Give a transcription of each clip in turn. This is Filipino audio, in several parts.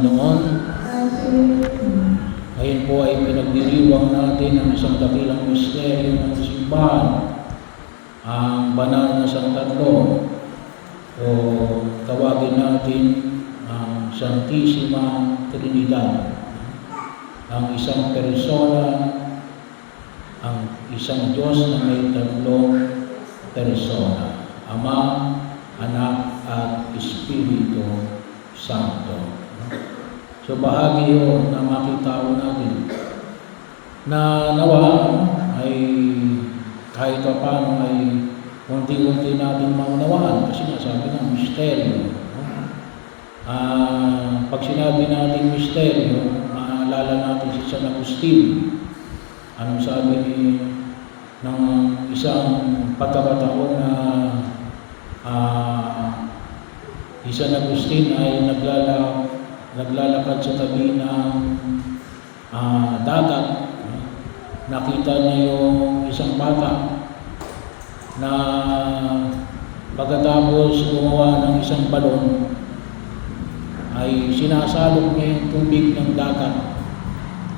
Panginoon. Ngayon po ay pinagdiriwang natin ang isang dakilang misteryo ng simbahan, ang banal na Santatlo, o tawagin natin ang Santissima Trinidad, ang isang persona, ang isang Diyos na may tatlong persona, Ama, Anak, at Espiritu Santo. So bahagi yun na makita ko natin na nawa ay kahit pa paano ay unti-unti natin maunawaan kasi nasabi ng misteryo. Pag sinabi natin misteryo, maalala natin si San Agustin. Anong sabi ng isang pagkakataon na si San Agustin ay naglalakad sa tabi ng dagat. Nakita niya yung isang bata na pagkatapos gumawa ng isang balon ay sinasalok niya yung tubig ng dagat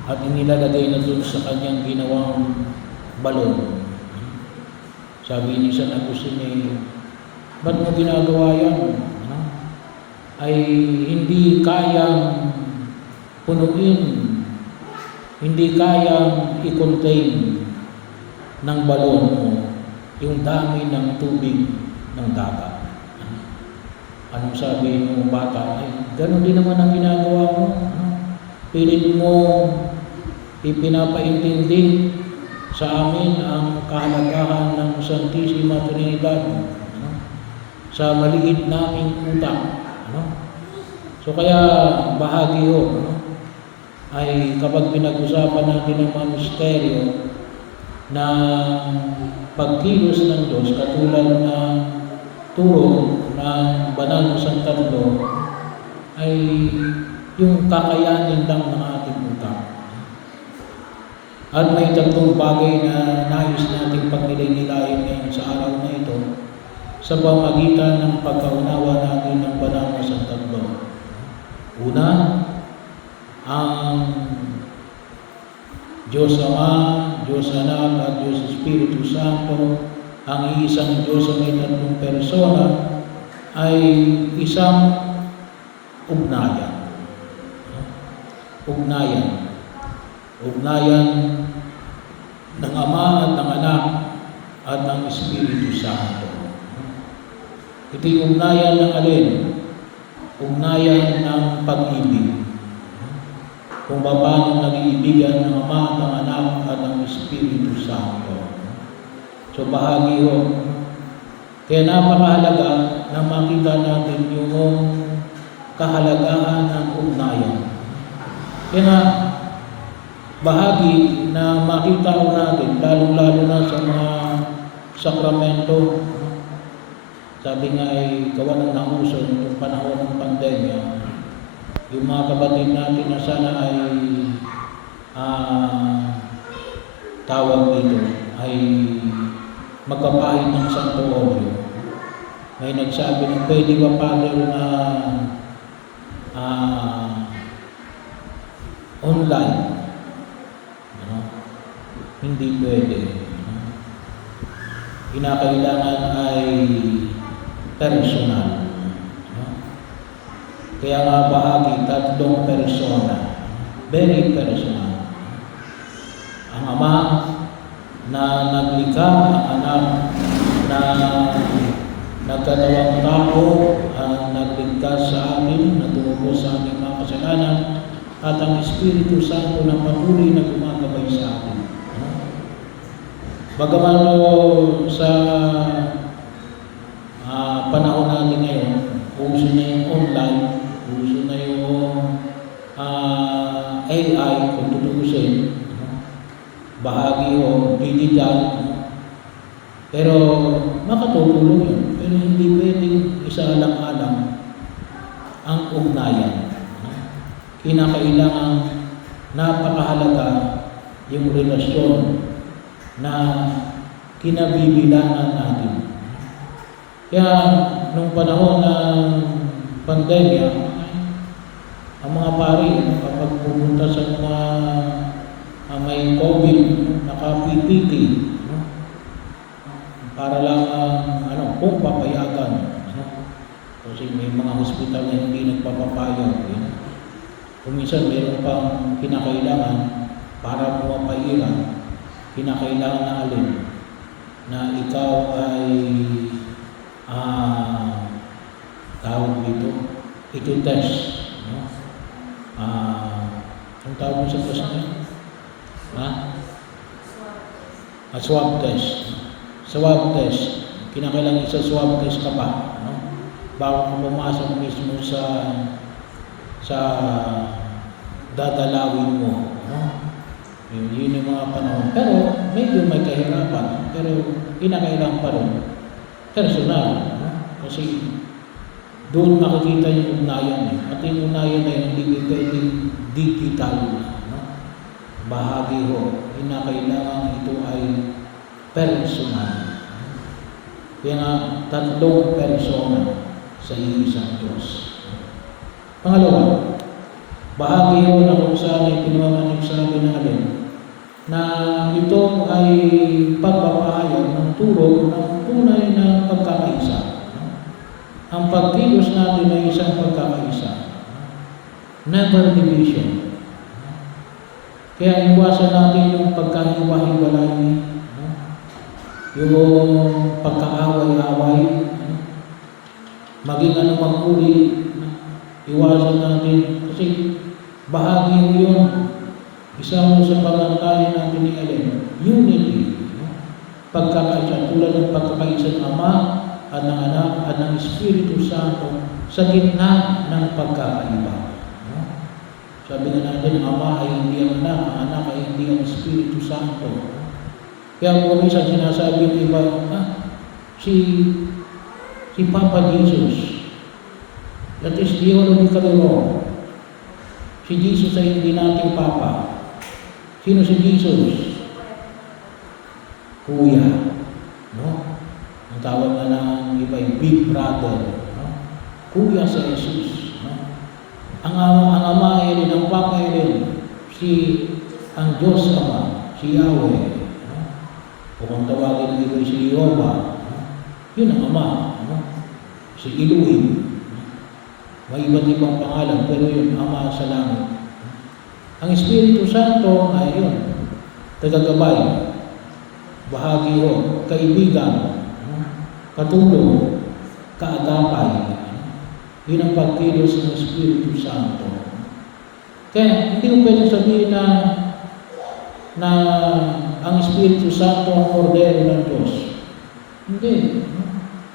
at inilalagay na doon sa kanyang ginawang balon. Sabi ni San Agustin, ba't mo ginagawa yan? Ay hindi kayang punuin, hindi kayang i-contain ng balon mo yung dami ng tubig ng dagat. Anong sabi ng bata? Ay, ganun din naman ang ginagawa mo. Pilit mo ipinapaintindi sa amin ang kahalagahan ng Santissima Trinidad sa maliit naming utak. So kaya bahagi yun ay kapag pinag-usapan natin ng mga misteryo na pagkilos ng Diyos katulad na turo ng banal na Santatlo ay yung kakayanin lang ng ating utak. At may tatlong bagay na nais nating pagnilay-nilayin ngayon sa araw na ito sa pamagitan ng pagkaunawa natin ng banal na Santatlo. Una, ang Diyos Ama, Diyos Anak, at Diyos Espiritu Santo, ang iisang Diyos sa may tatlong persona, ay isang ugnayan. Ugnayan ng Ama at ng Anak at ng Espiritu Santo. Ito yung ugnayan ng alin? Ugnayan ng pag-ibig. Kung paano nag-iibigan ng Ama at ng Anak at ng Espiritu Santo. So bahagi yun. Kaya napakahalaga na makita natin yung kahalagahan ng ugnayan. Kaya nga, bahagi na makita ko natin, lalong-lalo na sa mga sakramento. Sabi nga ay gawa ng nauso nitong panahon ng pandemya. Yung mga kapatid natin na sana ay tawag dito ay magkapahid ng Santo Oblio. May nagsabi na pwede ba Father na online? Hindi pwede. Kinakailangan ay personal. Kaya nga bahagi, tatlong persona. Very personal. Ang Ama na naglikha, ang Anak na nagkatawang tao, ang nagligtas sa amin, na tumubo sa aming mga kasalanan, at ang Espiritu Santo na patuloy na gumagabay sa atin. Bagaman sa panahon natin ngayon, uso na yung online, uso na yung AI, kung tutuusin, bahagi o digital, pero makatutulong yun. Pero hindi pwedeng isaalang-alang ang ugnayan. Kinakailangan napakahalaga yung relasyon na kinabibilangan natin. Kaya nung panahon ng pandemya, ang mga pagpapayag. Kung minsan meron pang kinakailangan para mapairan, kinakailangan na alin na ikaw ay tawag dito, ito test. No? Ang tawag mo sa test na? Swab test. Swab test. Kinakailangan isa swab test ka pa. No? Bago ka pumasok mismo sa dadalawin mo. No? Yun yung mga panahon. Pero medyo may kahirapan. Pero kinakailangan pa rin. Personal. No? Kasi doon makikita yung ugnayan. At yung ugnayan na yung hindi pwedeng digital. No? Bahagi ho. Kinakailangan ito ay personal. Kaya nga, tatlong persona sa isang Diyos. Pangalawa, bahagi ho na kung saan ay pinamamanigsabi natin na ito ay pagpapahayag ng turo ng tunay na pagkakaisa. Ang pagkilos natin ay isang pagkakaisa. Never division. Kaya iwasan natin yung pagkahiwa-hiwalay, yung pagkaaway-away, maging anumang uri, iwasan natin. Kasi bahagi mo yun. Isa mo sa pamantayan natin ni Ellen, unity. Pagkakaisa, tulad ng pagkakaisa ng Ama at ng Anak at ng Espiritu Santo sa gitna ng pagkakaiba. Sabi nga natin, ang Ama ay hindi ang Anak, ang Anak ay hindi ang Espiritu Santo. Kaya kung minsan sinasabi ng iba, si Papa Jesus, that is theologically wrong. Si Jesus ay hindi natin Papa. Sino si Jesus? Kuya. No? Ang tawag na ng iba ay Big Brother. No? Kuya sa Jesus. No? Ang Ama ay rin, ang Papa ay rin, ang Diyos Ama, si Yahweh. No? O kung tawagin ng iba si Jehovah. No? Yun ang Ama. No? Si Elohim. No? May iba't ibang pangalan, pero yun, Ama sa langit. Ang Espiritu Santo ay yun, tagagabay, bahagi o, kaibigan, katulong, kaagapay. Yun ang pagkilos ng Espiritu Santo. Kaya hindi ko pwede sabihin na ang Espiritu Santo ang kordero ng Diyos. Hindi.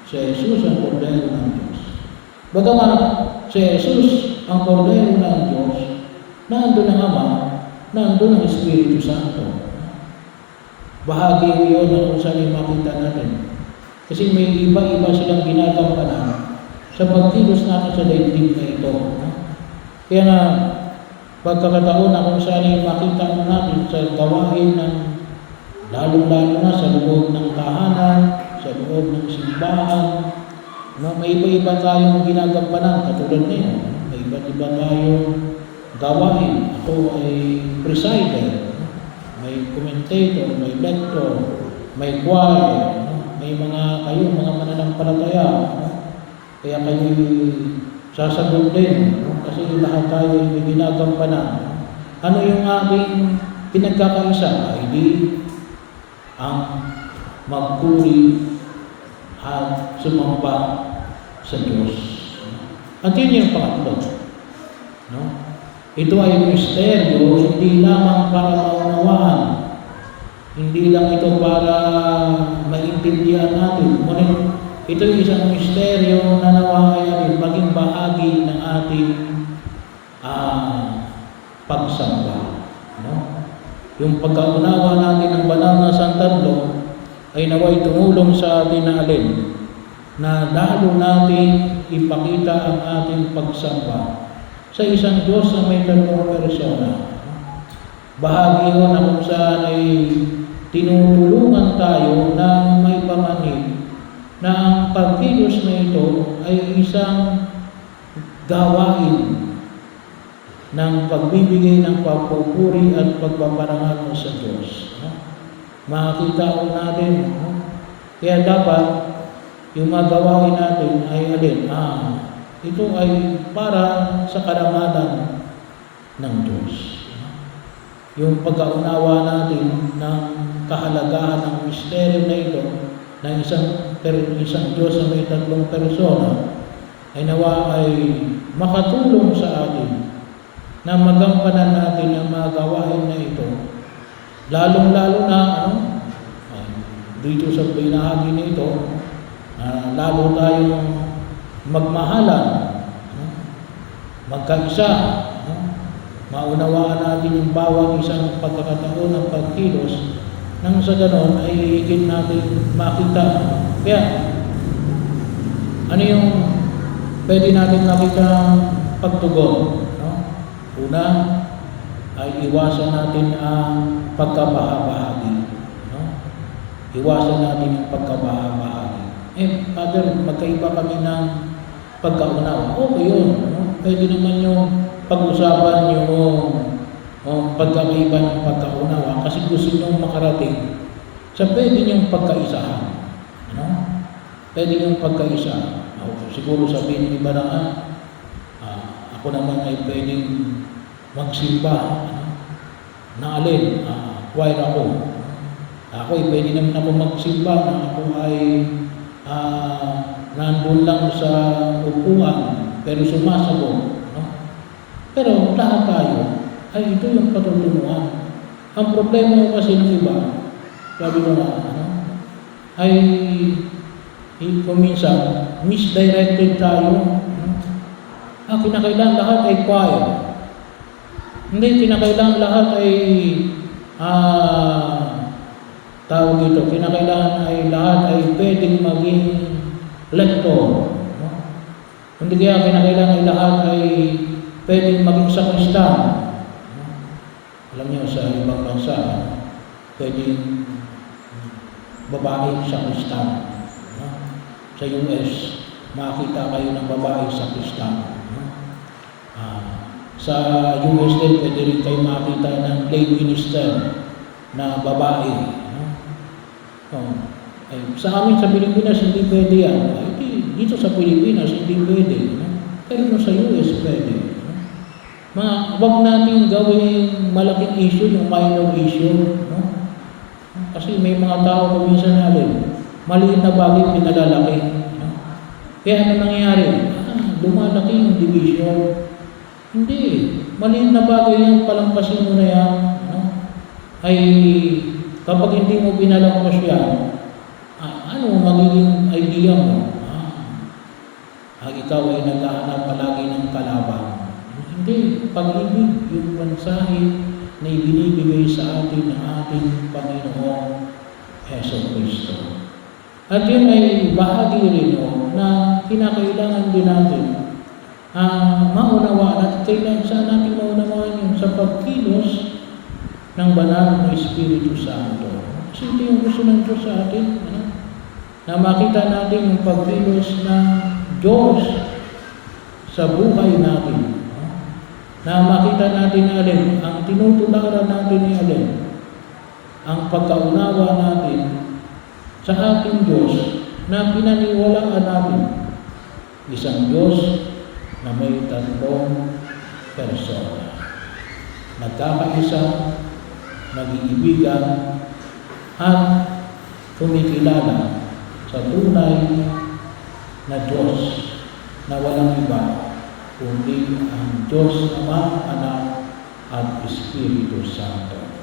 Si Jesus ang kordero ng Diyos. Bagaman si Jesus ang kordero ng Diyos, nandun ang Ama, nandun ang Espiritu Santo. Bahagi yun na kung saan makita natin. Kasi may iba-iba silang ginagampanan sa pagkilos natin sa daigdig na ito. Kaya nga, pagkakataon na kung saan makita natin sa gawain ng lalong-lalo na sa loob ng tahanan, sa loob ng simbahan, may iba-iba tayong ginagampanan, katulad ngayon. May iba-iba tayong gawain. Ako ay presider, may commentator, may lector, may choir, may mga mananampalataya. Kaya kayo sasagot din, kasi lahat tayo may ginagampanan. Ano yung ating pinagkakaisa? Ay di ang magpuri at sumamba sa Diyos. At yun yung pangatlo. No? Ito ay misteryo, hindi lamang para maunawaan. Hindi lang ito para maintindihan natin. Ngunit ito ay isang misteryo na nawawayan maging bahagi ng ating pagsamba. No? Yung pagkaunawa natin ng banal na santadlo ay naway tumulong sa atin na alin na lalo natin ipakita ang ating pagsamba sa isang Diyos na may tatlong persona. Bahagi ho na kung saan ay tinutulungan tayo na may pamanig na ang pagkilos na ito ay isang gawain ng pagbibigay ng pagpupuri at pagpaparangal sa Diyos. Makakita ko natin. Kaya dapat yung magawain natin ay alin? Ito ay para sa karangalan ng Diyos. Yung pagkaunawa natin ng kahalagahan ng misteryo na ito, ng isang Diyos na may tatlong persona, ay nawa ay makatulong sa atin na magampanan natin ang mga gawain na ito. Lalong-lalo na, dito sa pinahagi nito, lalo tayong magmahalan, magkaisa, maunawaan natin yung bawat isang pagkakataon ng pagkilos, nang sa ganon ay higit natin makita. Kaya, ano yung pwede natin makita pagtugon? Una, ay iwasan natin ang pagkabahabahagi. Iwasan natin ang pagkabahabahagi. Father, magkaiba kami ng pagkaunawa. Okay yun. Pwede naman yung pag-usapan yung pagkakaiba ng pagkaunawa kasi gusto nyo makarating sa pwede nyong pagkaisahan. Pwede nyong pagkaisa. Siguro sabihin ng iba na ako naman ay pwedeng magsimba na alin, choir ako. Ako ay pwede naman ako magsimba na ako ay nandun lang sa upuan pero sumasagot. Pero lahat tayo ay ito yung patutunguhan. Ang problema kasi ng iba, sabi ko na, ay kuminsan misdirected tayo. Kinakailangan lahat ay choir. Hindi, kinakailangan lahat ay tawag dito, kinakailangan ay lahat ay pwedeng maging lektor. Hindi kaya kinakailangan ay lahat ay pwedeng maging sakristan. Alam niyo, sa ibang bansa, pwedeng babae sakristan. Sa US, makita kayo ng babae sakristan. Sa US din, pwede rin kayo makita ng lay minister na babae. Sa amin sa Pilipinas, hindi pwede yan. Dito sa Pilipinas, hindi pwede. Pero sa US, pwede. Huwag natin gawin malaking issue, yung minor issue. Kasi may mga tao kuminsan na maliit na bagay pinalalaki. Kaya ano nangyayari? Lumalaki yung division. Hindi. Maliit na bagay yan, palampasin mo na yan. Ay kapag hindi mo pinalampas yan, ano magiging idea mo? Ikaw ay naghahanap palagi ng kalaban. Hindi. Pag-ibig, yung mensahe na ibinibigay sa atin ng ating Panginoong Hesus Kristo. At yun ay bahagi rin na kinakailangan din natin maunawaan at kailangan saan natin maunawaan yun sa pagkilos ng banal na Espiritu Santo. Kasi ito yung gusto ng Diyos sa atin. Na makita natin yung pagkilos ng Diyos sa buhay natin. Na makita natin alin, ang tinutularan natin ni alin, ang pagkaunawa natin sa ating Diyos na pinaniwalaan natin. Isang Diyos na may tatlong persona. Nagkakaisa, nag-iibigan, at kumikilala sa tunay na Diyos na walang iba kundi ang Diyos Ama, Anak, at Espiritu Santo.